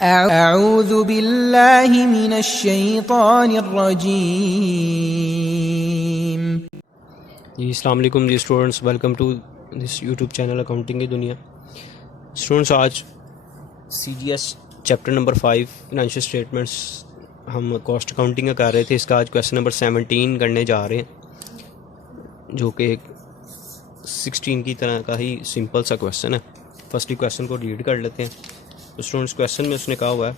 अऊज़ु बिल्लाहि मिनश शैतानिर रजीम। जी अस्सलाम वालेकुम जी students, welcome to this YouTube channel accounting की दुनिया। स्टूडेंट्स, आज CGS chapter number 5 financial statements हम कॉस्ट अकाउंटिंग का कर रहे थे। इसका आज क्वेश्चन नंबर 17 करने जा रहे हैं, जो कि 16 की तरह का ही सिंपल सा क्वेश्चन है। फर्स्टली क्वेश्चन को रीड कर लेते हैं। तो स्टूडेंट्स, क्वेश्चन में उसने कहा हुआ है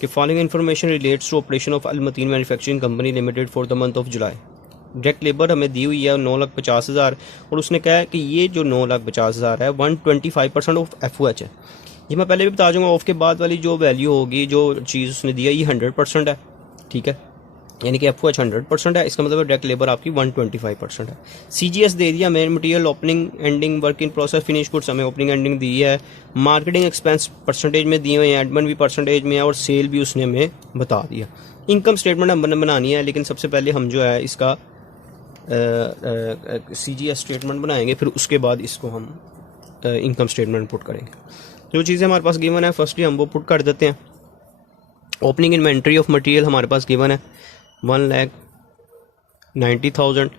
कि following information relates to operation of Al Mateen manufacturing company limited for the month of July. Direct labour हमें दी हुई है 9,50,000 और उसने कहा है कि ये जो 9,50,000 है 125% ऑफ FOH है। ये मैं पहले भी बता दूंगा, ऑफ के बाद वाली जो वैल्यू होगी, जो चीज़ उसने दिया, ये 100% है। ठीक है, यानी कि FOH 100% है, इसका मतलब डायरेक्ट लेबर आपकी 125% है। CGS दे दिया, main material, opening ending, work in process, finish goods हमें ओपनिंग एंडिंग दी है। मार्केटिंग एक्सपेंस परसेंटेज में दिए हुए हैं, एडमिन भी परसेंटेज में है और सेल भी उसने हमें बता दिया। इनकम स्टेटमेंट हम बनानी है, लेकिन सबसे पहले हम जो है इसका CGS स्टेटमेंट बनाएंगे, फिर उसके बाद इसको हम इनकम स्टेटमेंट पुट करेंगे। जो चीज़ें हमारे पास गिवन है, फर्स्टली हम वो पुट कर देते हैं। ओपनिंग इन्वेंट्री ऑफ मटेरियल हमारे पास गिवन है 1,90,000।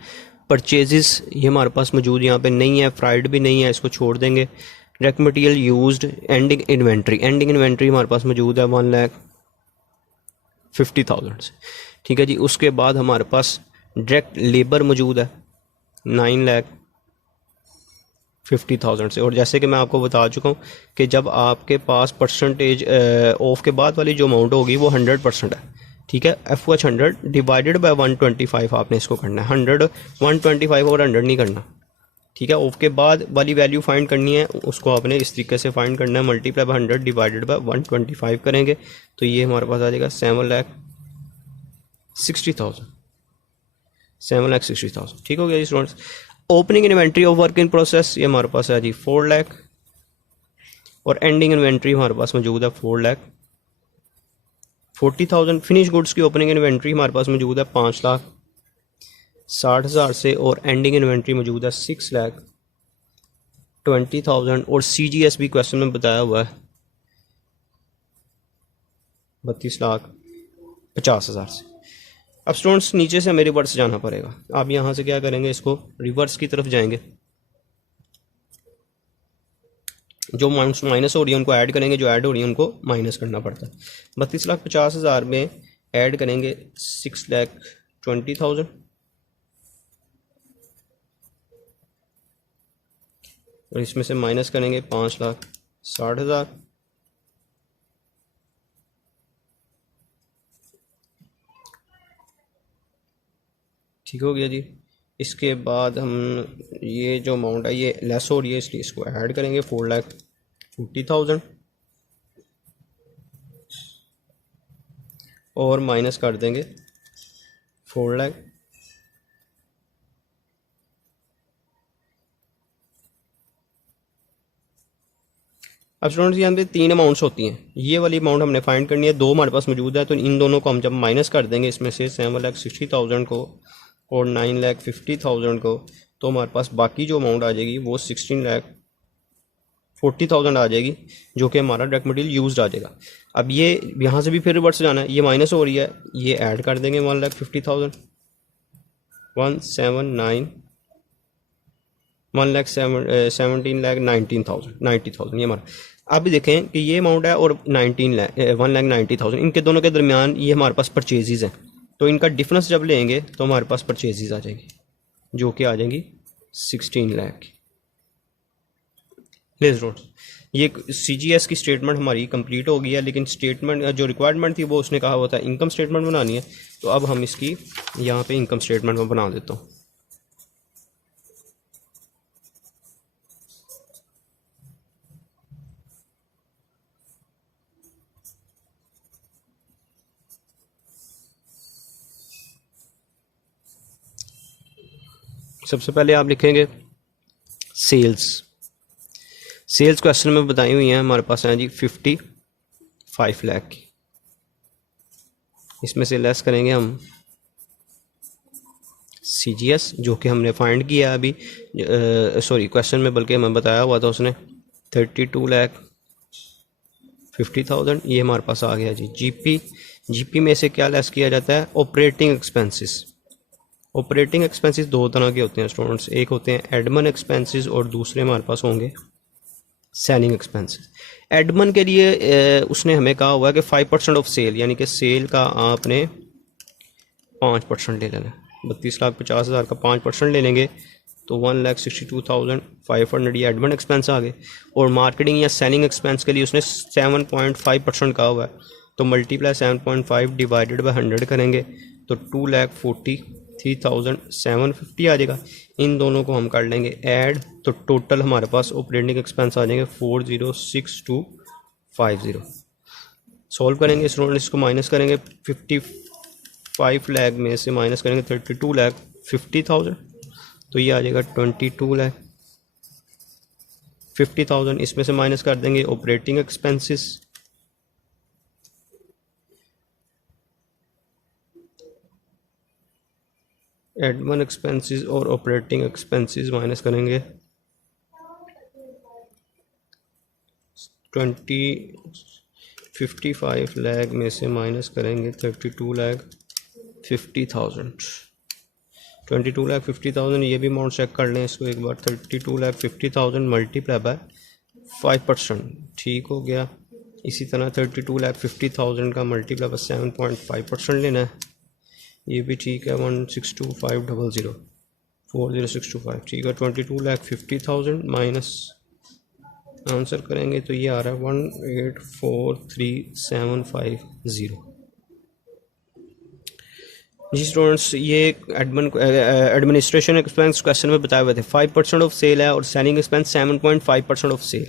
परचेजेस ये हमारे पास मौजूद यहाँ पे नहीं है, फ्राइड भी नहीं है, इसको छोड़ देंगे। Direct material used, ending inventory हमारे पास मौजूद है 1,50,000 से। ठीक है जी। उसके बाद हमारे पास डायरेक्ट लेबर मौजूद है 9,50,000 से। और जैसे कि मैं आपको बता चुका हूँ कि जब आपके पास परसेंटेज ऑफ के बाद वाली जो अमाउंट होगी वो 100% है। ठीक है, FOH 100 डिवाइडेड बाय 125 आपने इसको करना है। 100 125 और 100 नहीं करना। ठीक है, ऑफ के बाद वाली वैल्यू फाइंड करनी है, उसको आपने इस तरीके से फाइंड करना है, मल्टीप्लाई बाय 100 डिवाइडेड बाय 125 करेंगे तो ये हमारे पास आ जाएगा 7,60,000। 7,60,000। ठीक हो गया जी students. Opening inventory of work in process ये हमारे पास है जी 4 लाख, और एंडिंग इन्वेंट्री हमारे पास मौजूद है 4,40,000। फिनिश गुड्स की ओपनिंग इन्वेंट्री हमारे पास मौजूद है 5,60,000 से, और एंडिंग इन्वेंट्री मौजूद है 6,20,000। और CGS भी क्वेश्चन में बताया हुआ है 32,50,000 से। अब स्टूडेंट्स, नीचे से हमें रिवर्स जाना पड़ेगा। आप यहाँ से क्या करेंगे, इसको रिवर्स की तरफ जाएंगे, जो माइनस हो रही है उनको ऐड करेंगे, जो ऐड हो रही है उनको माइनस करना पड़ता है। 32,50,000 में ऐड करेंगे 6,20,000, और इसमें से माइनस करेंगे 5,60,000। ठीक हो गया जी। इसके बाद हम ये जो अमाउंट है ये लेस हो रही है, इसलिए इसको ऐड करेंगे 4,40,000 और माइनस कर देंगे 4 लाख। अब स्टूडेंट्स, यहाँ पे 3 अमाउंट्स होती हैं। ये वाली अमाउंट हमने फाइंड करनी है, 2 हमारे पास मौजूद है, तो इन दोनों को हम जब माइनस कर देंगे इसमें से 7,60,000 को और 9,50,000 को, तो हमारे पास बाकी जो अमाउंट आ जाएगी वो 16,40,000 आ जाएगी, जो कि हमारा डायरेक्ट मटेरियल यूज्ड आ जाएगा। अब ये यहाँ से भी फिर रिवर्स जाना है, ये माइनस हो रही है, ये ऐड कर देंगे 1,50,000, 1,17,19,000 ये हमारा। आप भी देखें कि ये अमाउंट है और 1,90,000, इनके दोनों के दरमियान ये हमारे पास परचेजेज हैं, तो इनका डिफरेंस जब लेंगे तो हमारे पास परचेजेज आ जाएगी, जो कि आ जाएंगी 16 लाख। ले स्टूडेंट्स, ये CGS की स्टेटमेंट हमारी कंप्लीट हो गई है, लेकिन स्टेटमेंट जो रिक्वायरमेंट थी वो उसने कहा हुआ था इनकम स्टेटमेंट बनानी है, तो अब हम इसकी यहाँ पे इनकम स्टेटमेंट में बना देता हूँ। सबसे पहले आप लिखेंगे सेल्स क्वेश्चन में बताई हुई हैं हमारे पास है जी 55 लाख की। इसमें से लेस करेंगे हम CGS, जो कि हमने फाइंड किया अभी, सॉरी क्वेश्चन में बल्कि हमें बताया हुआ था उसने 32,50,000 50,000, ये हमारे पास आ गया जी। जीपी में से क्या लेस किया जाता है? Operating expenses. ऑपरेटिंग एक्सपेंसेस दो तरह के होते हैं स्टूडेंट्स, एक होते हैं एडमिन एक्सपेंसेस और दूसरे हमारे पास होंगे सेलिंग एक्सपेंसेस। एडमिन के लिए उसने हमें कहा हुआ है कि 5% ऑफ सेल, यानी कि सेल का आपने 5% ले लेना। 32,50,000 का 5% ले लेंगे तो 1,62,500 ये एडमिन एक्सपेंस आ गए। और मार्केटिंग या सेलिंग एक्सपेंस के लिए उसने 7.5% कहा हुआ है, तो मल्टीप्लाई 7.5 डिवाइडेड बाई 100 करेंगे तो 2,43,750 आ जाएगा। इन दोनों को हम कर लेंगे ऐड, तो टोटल हमारे पास ऑपरेटिंग एक्सपेंस आ जाएंगे 406250। सॉल्व करेंगे स्टूडेंट, इसको माइनस करेंगे 55 लाख में से माइनस करेंगे 32,50,000, तो ये आ जाएगा 22,50,000। इसमें से माइनस कर देंगे ऑपरेटिंग एक्सपेंसेस, एडमिन एक्सपेंसेस और ऑपरेटिंग एक्सपेंसेस माइनस करेंगे 55 लाख में से माइनस करेंगे 32,50,000। 22,50,000 ये भी अमाउंट चेक कर लें इसको एक बार। 32,50,000 मल्टीप्लाई बाय 5%, ठीक हो गया। इसी तरह 32,50,000 का मल्टीप्लाई बाय 7.5% लेना है, ये भी ठीक है। 162,500 40625, ठीक है। 22,50,000 माइनस आंसर करेंगे तो ये आ रहा है 1843750। जी स्टूडेंट्स, ये एडमिनिस्ट्रेशन एक्सपेंस क्वेश्चन में बताए हुए थे। 5% ऑफ सेल है और सेलिंग एक्सपेंस 7.5% ऑफ सेल,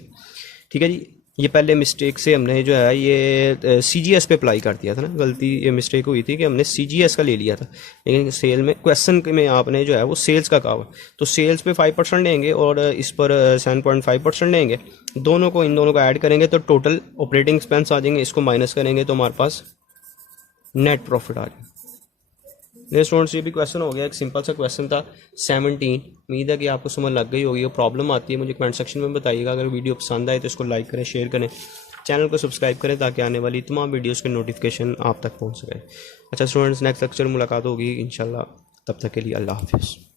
ठीक है जी। ये पहले मिस्टेक से हमने जो है ये CGS पे अप्लाई कर दिया था ना, गलती ये मिस्टेक हुई थी कि हमने CGS का ले लिया था, लेकिन सेल में क्वेश्चन में आपने जो है वो सेल्स का कहा हुआ, तो सेल्स पे 5% लेंगे और इस पर 7.5% लेंगे। दोनों को, इन दोनों को ऐड करेंगे तो टोटल ऑपरेटिंग एक्सपेंस आ जाएंगे, इसको माइनस करेंगे तो हमारे पास नेट प्रॉफिट आ जाएगा। नहीं स्टूडेंट्स, ये भी क्वेश्चन हो गया, एक सिंपल सा क्वेश्चन था 17। उम्मीद है कि आपको समझ लग गई होगी। वो प्रॉब्लम आती है मुझे कमेंट सेक्शन में बताइएगा। अगर वीडियो पसंद आए तो इसको लाइक करें, शेयर करें, चैनल को सब्सक्राइब करें ताकि आने वाली तमाम वीडियोस के नोटिफिकेशन आप तक पहुंच सके। अच्छा स्टूडेंट्स, नेक्स्ट लेक्चर मुलाकात होगी इंशाल्लाह, तब तक के लिए अल्लाह हाफिज़।